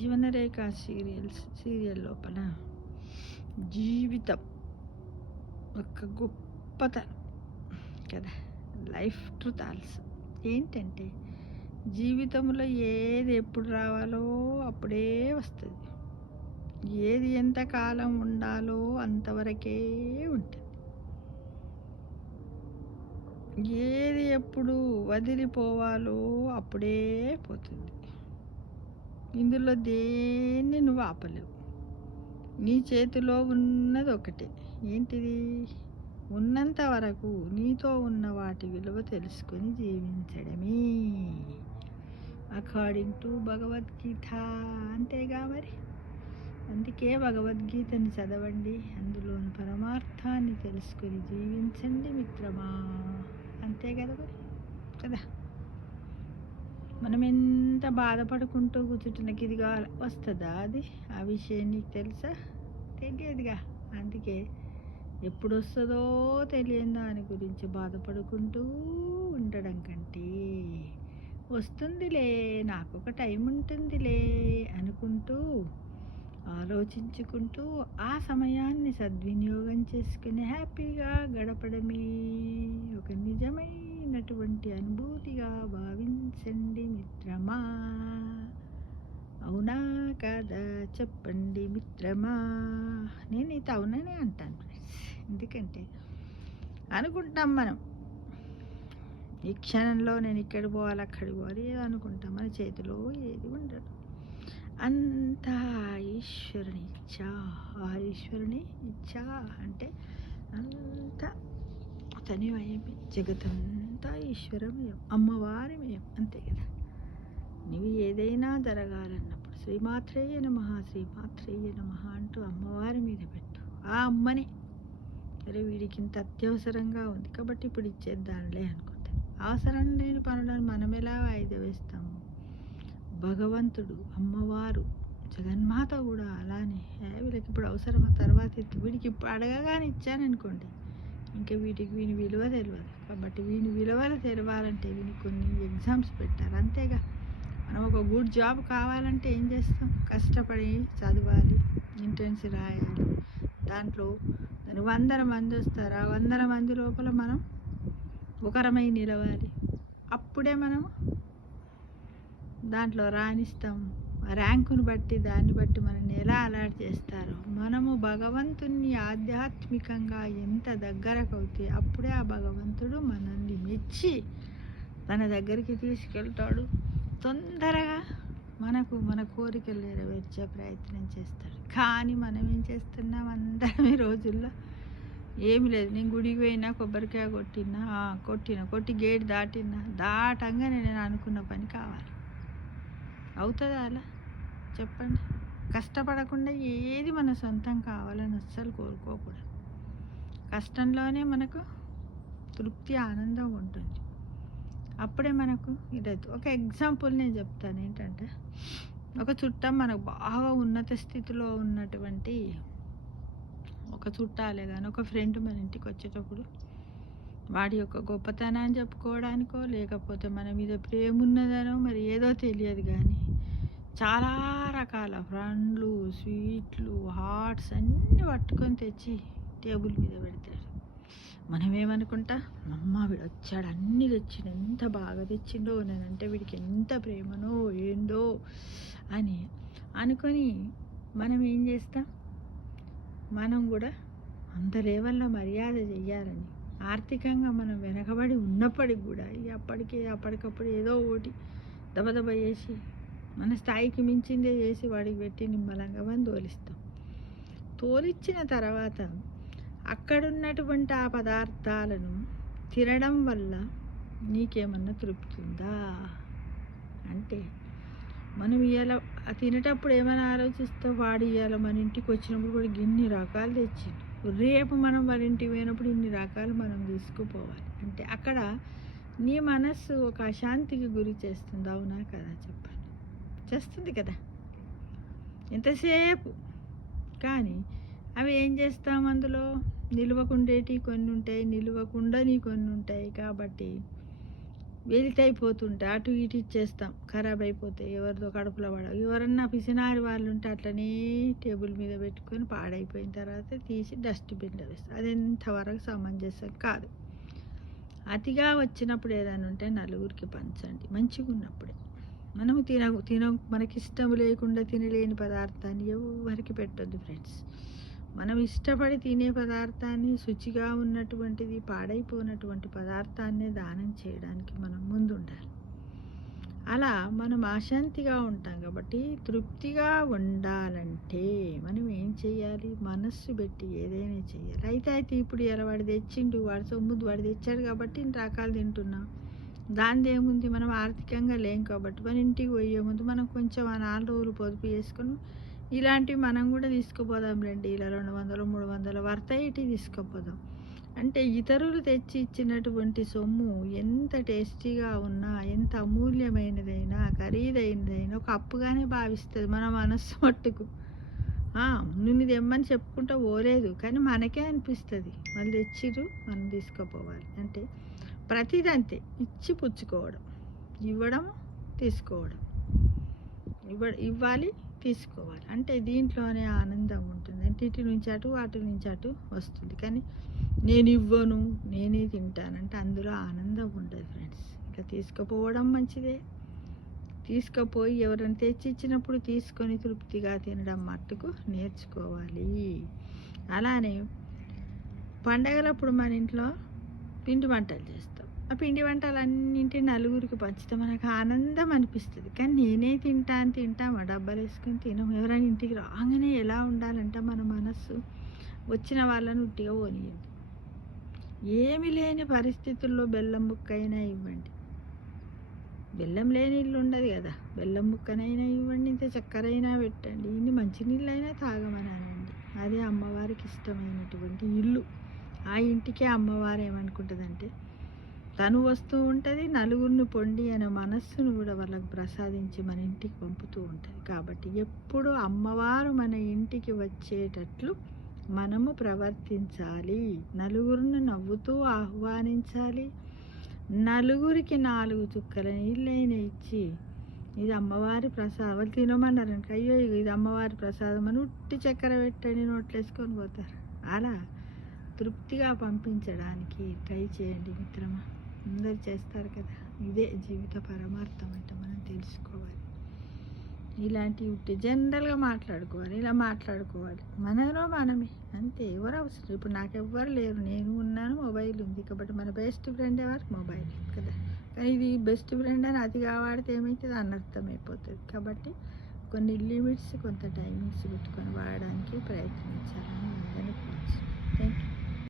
జీవనరేఖ serial లోపల జీవితం ఒక గొప్పతనం కదా. లైఫ్ ట్రూత్ ఆల్సో ఏంటంటే, జీవితంలో ఏది ఎప్పుడు రావాలో అప్పుడే వస్తుంది. ఏది ఎంతకాలం ఉండాలో అంతవరకే ఉంటుంది. ఏది ఎప్పుడు వదిలిపోవాలో అప్పుడే పోతుంది. ఇందులో దేన్ని నువ్వు ఆపలేవు. నీ చేతిలో ఉన్నది ఒకటే. ఏంటిది? ఉన్నంత వరకు నీతో ఉన్న వాటి విలువ తెలుసుకొని జీవించడమే, అకార్డింగ్ టు భగవద్గీత. అంతేగా మరి. అందుకే భగవద్గీతని చదవండి, అందులోని పరమార్థాన్ని తెలుసుకొని జీవించండి మిత్రమా. అంతే కదా మరి కదా. మనం ఎంత బాధపడుకుంటూ కూర్చుంటున్నకి ఇది కావాలి వస్తుందా? అది ఆ విషయం నీకు తెలుసా? తెలియదుగా. అందుకే ఎప్పుడు వస్తుందో తెలియని దాని గురించి బాధపడుకుంటూ ఉండడం కంటే, వస్తుందిలే, నాకు ఒక టైం ఉంటుందిలే అనుకుంటూ ఆలోచించుకుంటూ ఆ సమయాన్ని సద్వినియోగం చేసుకుని హ్యాపీగా గడపడమే ఒక నిజమైనటువంటి అనుభూతిగా భావించండి మిత్రమా. అవునా కాదా చెప్పండి మిత్రమా. నేనైతే అవుననే అంటాను ఫ్రెండ్స్. ఎందుకంటే అనుకుంటాం మనం ఈ క్షణంలో నేను ఇక్కడికి పోవాలి అక్కడికి పోవాలి ఏదో అనుకుంటాం. మన చేతిలో ఏది ఉండదు. అంతా ఈశ్వరుని ఇచ్చా. ఆ ఈశ్వరుని ఇచ్చా అంటే అంతా అతని మయమే. జగతంతా ఈశ్వరమయం, అమ్మవారిమయం. అంతే కదా. నువ్వు ఏదైనా జరగాలన్నప్పుడు శ్రీమాత్రేయ నమః శ్రీమాత్రేయ నమః అంటూ అమ్మవారి మీద పెట్టు. ఆ అమ్మని అరే వీడికి ఇంత అత్యవసరంగా ఉంది కాబట్టి ఇప్పుడు ఇచ్చేద్దాంలే అనుకుంటా. అవసరం లేని పనులను మనం ఎలా వాయిదా వేస్తాము? భగవంతుడు, అమ్మవారు, జగన్మాత కూడా అలానే. వీళ్ళకి ఇప్పుడు అవసరం, తర్వాత వీడికి ఇప్పుడు అడగగానే ఇచ్చాననుకోండి, ఇంకా వీని విలువ తెలియదు. కాబట్టి వీని విలువలు తెలవాలంటే వీనికి కొన్ని ఎగ్జామ్స్ పెట్టారు. అంతేగా. మనం ఒక గుడ్ జాబ్ కావాలంటే ఏం చేస్తాం? కష్టపడి చదవాలి, ఎంట్రన్స్ రాయాలి. దాంట్లో 100 మంది వస్తారు. ఆ 100 మంది లోపల మనం ఒకరమై నిలవాలి. అప్పుడే మనం దాంట్లో రాణిస్తాం. ర్యాంకును బట్టి దాన్ని బట్టి మనల్ని ఎలా అలాట్ చేస్తారో, మనము భగవంతుణ్ణి ఆధ్యాత్మికంగా ఎంత దగ్గరకు అవుతే అప్పుడే ఆ భగవంతుడు మనల్ని మెచ్చి తన దగ్గరికి తీసుకెళ్తాడు. తొందరగా మన కోరికలు నెరవేర్చే ప్రయత్నం చేస్తాడు. కానీ మనం ఏం చేస్తున్నాం అందరం ఈ రోజుల్లో? ఏమి లేదు. నేను గుడికి పోయినా, కొబ్బరికాయ కొట్టి గేట్ దాటంగానే నేను అనుకున్న పని కావాలి. అవుతుందా అలా? చెప్పండి. కష్టపడకుండా ఏది మన సొంతం కావాలని అస్సలు కోరుకోకూడదు. కష్టంలోనే మనకు తృప్తి, ఆనందం ఉంటుంది. అప్పుడే మనకు ఇదైతే. ఒక ఎగ్జాంపుల్ నేను చెప్తాను. ఏంటంటే, ఒక చుట్టం మనకు బాగా ఉన్నత స్థితిలో ఉన్నటువంటి ఒక చుట్టాలే కానీ ఒక ఫ్రెండ్ మన ఇంటికి వచ్చేటప్పుడు వాడి యొక్క గొప్పతనాన్ని చెప్పుకోవడానికో లేకపోతే మన మీద ప్రేమ ఉన్నదనో మరి ఏదో తెలియదు, కానీ చాలా రకాల పండ్లు, స్వీట్లు, హాట్స్ అన్నీ పట్టుకొని తెచ్చి టేబుల్ మీద పెడతాడు. మనం ఏమనుకుంటా, అమ్మ వీడు వచ్చాడు, అన్నీ తెచ్చిండు, ఎంత బాగా తెచ్చిండో, నేనంటే వీడికి ఎంత ప్రేమనో ఏందో అని అనుకొని మనం ఏం చేస్తాం? మనం కూడా అంత లెవెల్లో మర్యాద చెయ్యాలని, ఆర్థికంగా మనం వెనకబడి ఉన్నప్పటికి కూడా అప్పటికప్పుడు ఏదో ఒకటి దబదబ చేసి మన స్థాయికి మించిందే చేసి వాడికి పెట్టి నిమ్మలంగా మనం తోలిచ్చిన తర్వాత అక్కడున్నటువంటి ఆ పదార్థాలను తినడం వల్ల నీకేమన్నా తృప్తి ఉందా అంటే, మనం ఇవాళ తినేటప్పుడు ఏమైనా ఆలోచిస్తావు? వాడు ఇవాళ మన ఇంటికి వచ్చినప్పుడు కూడా ఇన్ని రకాలు తెచ్చిండు, రేపు మనం మన ఇంటికి పోయినప్పుడు ఇన్ని రకాలు మనం తీసుకుపోవాలి అంటే అక్కడ నీ మనస్సు ఒక అశాంతికి గురి చేస్తుంది. అవునా కదా? చెప్పండి. చేస్తుంది కదా ఎంతసేపు. కానీ అవి ఏం చేస్తాం? అందులో నిలవకుండేటివి కొన్ని ఉంటాయి, నిలవకుండాని కొన్ని ఉంటాయి. కాబట్టి వెలితైపోతుంటే అటు ఇటు ఇచ్చేస్తాం, ఖరాబ్ అయిపోతాయి, ఎవరిదో కడుపులో పడవు. ఎవరన్నా పిసినారి వాళ్ళు ఉంటే అట్లనే టేబుల్ మీద పెట్టుకొని పాడైపోయిన తర్వాత తీసి డస్ట్బిన్లో వేస్తాం. అది ఎంతవరకు సమంజసం కాదు. అతిగా వచ్చినప్పుడు ఏదైనా ఉంటే నలుగురికి పంచండి, మంచిగా ఉన్నప్పుడే. మనము మనకి ఇష్టం లేకుండా తినలేని పదార్థాన్ని ఎవరికి పెట్టొద్దు ఫ్రెండ్స్. మనం ఇష్టపడి తినే పదార్థాన్ని, శుచిగా ఉన్నటువంటిది, పాడైపోయినటువంటి పదార్థాన్నే దానం చేయడానికి మనం ముందుండాలి. అలా మనం అశాంతిగా ఉంటాం కాబట్టి తృప్తిగా ఉండాలంటే మనం ఏం చేయాలి? మనస్సు పెట్టి ఏదైనా చేయాలి. అయితే ఇప్పుడు ఇలా వాడు తెచ్చిండు, వాడు సొమ్ముది వాడు తెచ్చాడు కాబట్టి ఇన్ని రకాలు తింటున్నాం. దానిదేముంది, మనం ఆర్థికంగా లేం కాబట్టి మన ఇంటికి పోయే ముందు మనం కొంచెం ఆ 4 రోజులు పొదుపు చేసుకుని ఇలాంటివి మనం కూడా తీసుకుపోదాం రండి. ఇలా 200, 300 వర్తయ్యేటివి తీసుకుపోదాం. అంటే ఇతరులు తెచ్చి ఇచ్చినటువంటి సొమ్ము ఎంత టేస్టీగా ఉన్నా, ఎంత అమూల్యమైనదైనా, ఖరీదైనదైనా ఒక అప్పుగానే భావిస్తుంది మన మనస్సు మట్టుకు. నిన్ను తెమ్మని చెప్పుకుంటూ పోలేదు, కానీ మనకే అనిపిస్తుంది వాళ్ళు తెచ్చిర్రు మనం తీసుకుపోవాలి. అంటే ప్రతిదంతే, ఇచ్చి పుచ్చుకోవడం, ఇవ్వడం తీసుకోవడం, ఇవ్వాలి తీసుకోవాలి. అంటే దీంట్లోనే ఆనందం ఉంటుంది. అంటే ఇటు నుంచి అటు వస్తుంది. కానీ నేను ఇవ్వను, నేనే తింటానంటే అందులో ఆనందం ఉండదు ఫ్రెండ్స్. ఇట్లా తీసుకుపోవడం మంచిదే. తీసుకుపోయి ఎవరైనా తెచ్చి ఇచ్చినప్పుడు తీసుకొని తృప్తిగా తినడం మట్టుకు నేర్చుకోవాలి. అలానే పండగలప్పుడు మన ఇంట్లో పిండి వంటలు చేస్తాం. ఆ పిండి వంటలన్నింటి నలుగురికి పంచితే మనకు ఆనందం అనిపిస్తుంది. కానీ నేనే తింటామా డబ్బాలు వేసుకొని తినం. ఎవరైనా ఇంటికి రాగానే ఎలా ఉండాలంటే మన మనస్సు వచ్చిన వాళ్ళని ఉట్టిగా పోనీయండి. ఏమి లేని పరిస్థితుల్లో బెల్లం ముక్కైనా ఇవ్వండి. బెల్లం లేని ఇల్లు ఉండదు కదా, బెల్లం ముక్కనైనా ఇవ్వండి, ఇంత చక్కెర అయినా పెట్టండి, ఇన్ని మంచినీళ్ళైనా తాగమనండి. అదే అమ్మవారికి ఇష్టమైనటువంటి ఇల్లు. ఆ ఇంటికే అమ్మవారు ఏమనుకుంటుందంటే తను వస్తూ ఉంటుంది, నలుగురిని పొండి అనే మనస్సును కూడా వాళ్ళకు ప్రసాదించి మన ఇంటికి పంపుతూ ఉంటుంది. కాబట్టి ఎప్పుడు అమ్మవారు మన ఇంటికి వచ్చేటట్లు మనము ప్రవర్తించాలి. నలుగురిని నవ్వుతూ ఆహ్వానించాలి. నలుగురికి 4 చుక్కల నీళ్ళైనా ఇచ్చి ఇది అమ్మవారి ప్రసాదం, వాళ్ళు తినమన్నారనుకో, అయ్యో ఇది అమ్మవారి ప్రసాదం అని ఉట్టి చక్కెర పెట్టండి నోట్లేసుకొని పోతారు. అలా తృప్తిగా పంపించడానికి ట్రై చేయండి మిత్రమా. అందరు చేస్తారు కదా. ఇదే జీవిత పరమార్థం అంటే మనం తెలుసుకోవాలి. ఇలాంటి ఉట్టి జనరల్గా మాట్లాడుకోవాలి, ఇలా మాట్లాడుకోవాలి. మనలో మనమే అంతే, ఎవరు అవసరం. ఇప్పుడు నాకు ఎవ్వరు లేరు, నేను ఉన్నాను, మొబైల్ ఉంది. కాబట్టి మన బెస్ట్ ఫ్రెండ్ ఎవరు? మొబైల్ కదా. కానీ ఇది బెస్ట్ ఫ్రెండ్ అని అతిగా వాడితే ఏమవుతుంది? అనర్థం అయిపోతుంది. కాబట్టి కొన్ని లిమిట్స్, కొంత టైమింగ్స్ పెట్టుకొని వాడడానికి ప్రయత్నించాలని